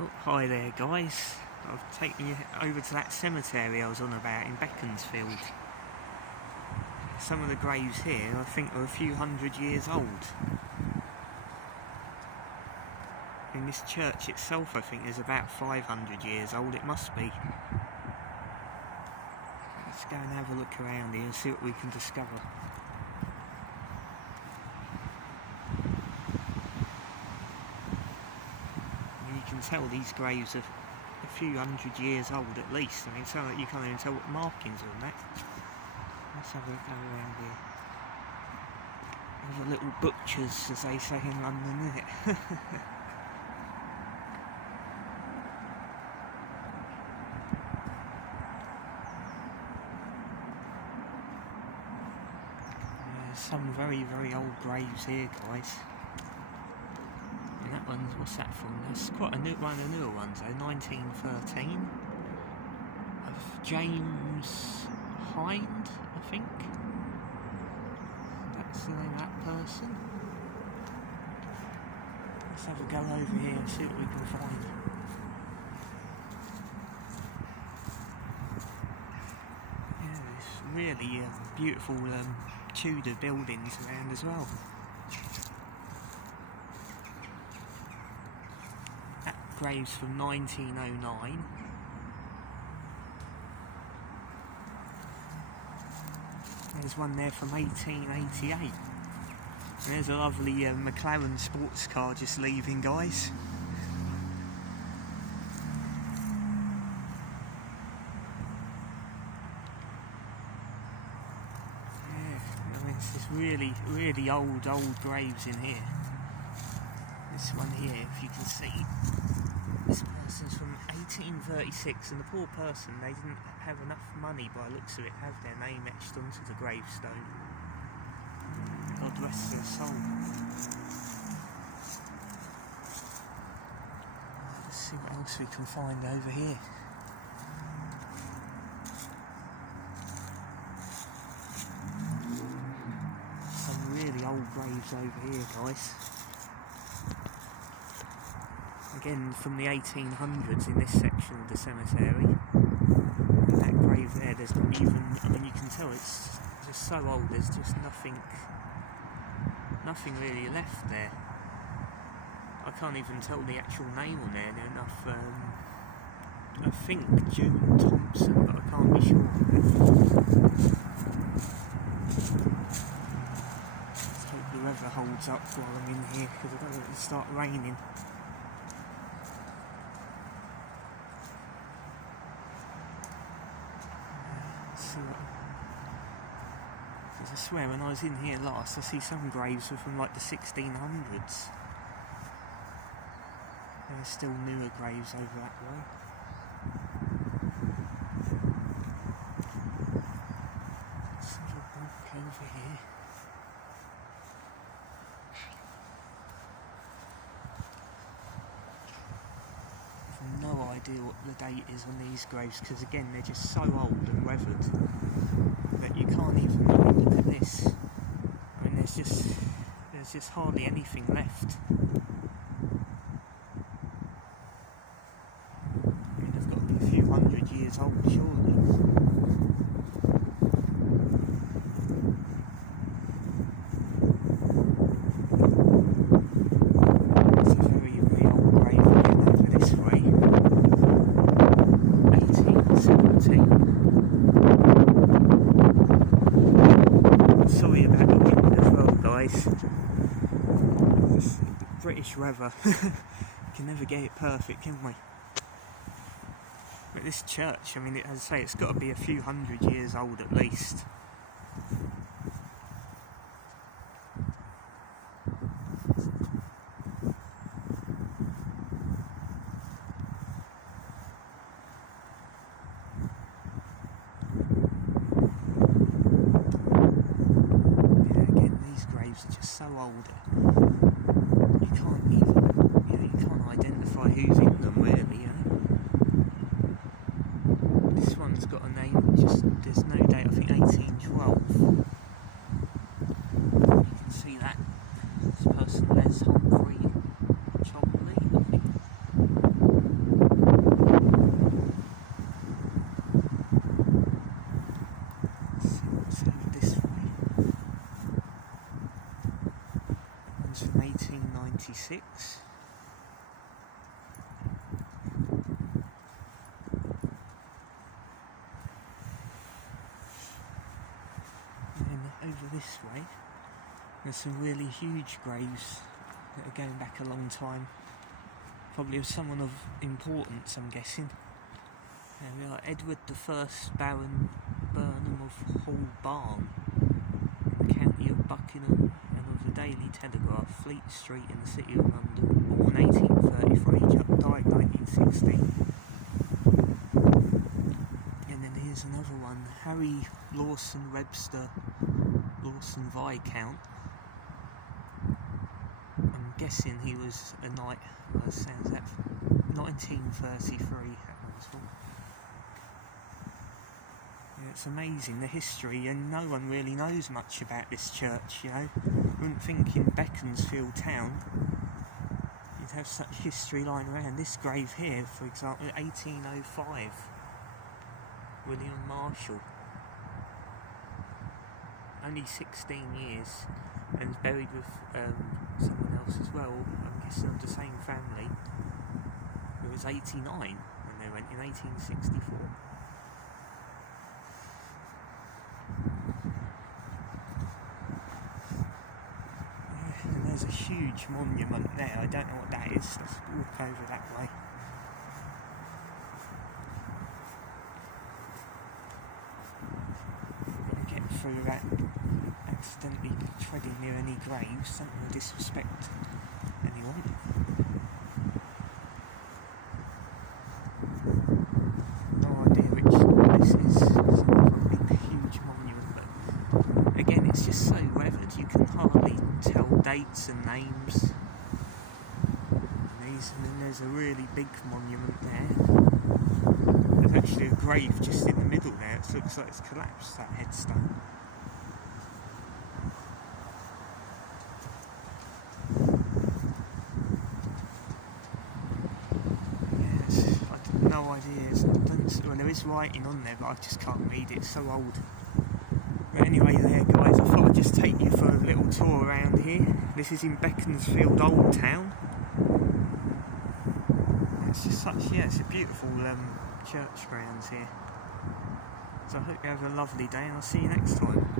Oh, hi there guys, I've taken you over to that cemetery I was on about in Beaconsfield. Some of the graves here I think are a few hundred years old. In this church itself I think is about 500 years old, it must be. Let's go and have a look around here and see what we can discover. You can tell these graves are a few hundred years old at least. I mean, so you can't even tell what markings are on that. Let's have a go around here. Those are little butchers, as they say in London, isn't it? There's some very, very old graves here, guys. And that one's, what's that from? That's quite a new one, of the newer ones though, 1913. Of James Hind, I think. That's the name of that person. Let's have a go over here and see what we can find. Yeah, there's really beautiful Tudor buildings around as well. That grave's from 1909. There's one there from 1888. And there's a lovely McLaren sports car just leaving, guys. Yeah, I mean, it's just really, really old graves in here. This one here, if you can see, this person's from 1836, and the poor person, they didn't have enough money by the looks of it, have their name etched onto the gravestone. God rest their soul. Let's see what else we can find over here. Some really old graves over here, guys. Again, from the 1800s in this section of the cemetery. And that grave there, there's not even, I mean, you can tell it's just so old, there's just nothing really left there. I can't even tell the actual name on there enough. I think June Thompson, but I can't be sure. Let's hope the weather holds up while I'm in here, because I don't want it to start raining. I swear when I was in here last I see some graves were from like the 1600s. There are still newer graves over that way. Let's have a walk over here. I've no idea what the date is on these graves, because again they're just so old and weathered that you can't even look at this. I mean, there's just hardly anything left. I mean, they've got to be a few hundred years old, surely. It's a very, very old grave again over this way. 1817. Sorry about the wind as well, guys. British weather. Can never get it perfect, can we? But this church, I mean, as I say, it's got to be a few hundred years old at least. Are just so old, you can't even, you can't identify who's in them really, This one's got a name, just, there's no date, I think 1812. You can see that, this person there's Humphrey Chomley, I think. There's some really huge graves that are going back a long time. Probably of someone of importance, I'm guessing. There we are, Edward I, Baron Burnham of Hall Barn, in the county of Buckingham, and of the Daily Telegraph, Fleet Street in the City of London, born 1833, died 1916. And then here's another one, Harry Lawson Webster, Lawson Viscount. I'm guessing he was a knight, sounds that 1933, that one's for. Yeah, it's amazing, the history, and no one really knows much about this church, you know. You wouldn't think in Beaconsfield town you'd have such history lying around. This grave here, for example, 1805, William Marshall. Only 16 years, and is buried with someone else as well, I'm guessing of the same family. It was 89 when they went in 1864. And there's a huge monument there, I don't know what that is, let's walk over that way. Get through that, accidentally treading near any graves, don't want to disrespect anyone. No idea which this is, it's a big huge monument, but again it's just so weathered you can hardly tell dates and names. And then there's a really big monument there. There's actually a grave just in the middle there, it looks like it's collapsed, that headstone. No idea, well, there is writing on there but I just can't read it, it's so old. But anyway there guys, I thought I'd just take you for a little tour around here. This is in Beaconsfield Old Town. It's just such, yeah, it's a beautiful church grounds here. So I hope you have a lovely day and I'll see you next time.